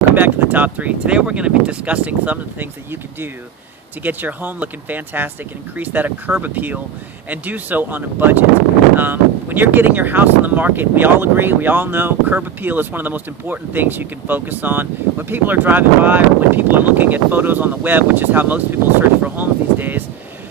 Welcome back to the top three. Today we're going to be discussing some of the things that you can do to get your home looking fantastic and increase that curb appeal, and do so on a budget. When you're getting your house on the market, we all agree, we all know curb appeal is one of the most important things you can focus on. When people are driving by, or when people are looking at photos on the web, which is how most people search for homes these days,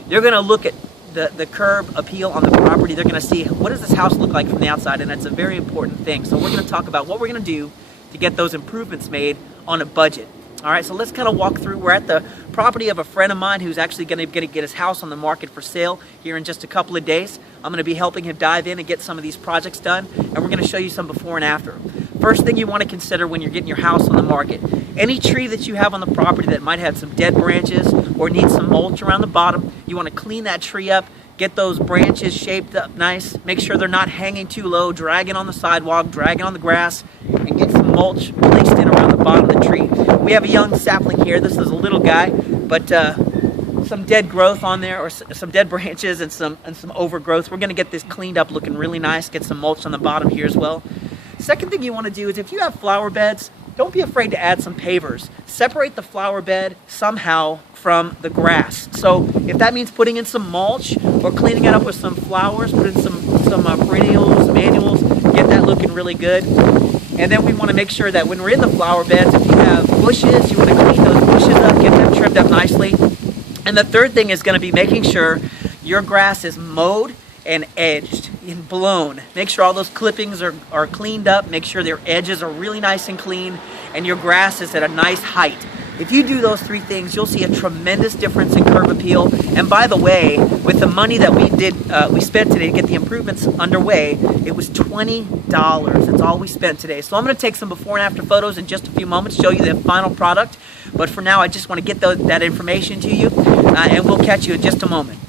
they're going to look at the curb appeal on the property. They're going to see, what does this house look like from the outside, and that's a very important thing. So we're going to talk about what we're going to do to get those improvements made on a budget. All right, so let's kind of walk through. We're at the property of a friend of mine who's actually going to get his house on the market for sale here in just a couple of days. I'm going to be helping him dive in and get some of these projects done, and we're going to show you some before and after. First thing you want to consider when you're getting your house on the market: any tree that you have on the property that might have some dead branches or needs some mulch around the bottom, you want to clean that tree up. Get those branches shaped up nice. Make sure they're not hanging too low, dragging on the sidewalk, dragging on the grass, and get some mulch placed in around the bottom of the tree. We have a young sapling here. This is a little guy, but some dead growth on there, or some dead branches and some overgrowth. We're going to get this cleaned up looking really nice. Get some mulch on the bottom here as well. Second thing you want to do is, if you have flower beds, don't be afraid to add some pavers. Separate the flower bed somehow from the grass. So if that means putting in some mulch or cleaning it up with some flowers, put in some perennials, some annuals, get that looking really good. And then we want to make sure that when we're in the flower beds, if you have bushes, you want to clean those bushes up, get them trimmed up nicely. And the third thing is going to be making sure your grass is mowed and edged and blown. Make sure all those clippings are cleaned up. Make sure their edges are really nice and clean, and your grass is at a nice height. If you do those three things, you'll see a tremendous difference in curb appeal. And by the way, with the money that we spent today to get the improvements underway, it was $20. That's all we spent today. So I'm going to take some before and after photos in just a few moments, show you the final product. But for now, I just want to get that information to you, and we'll catch you in just a moment.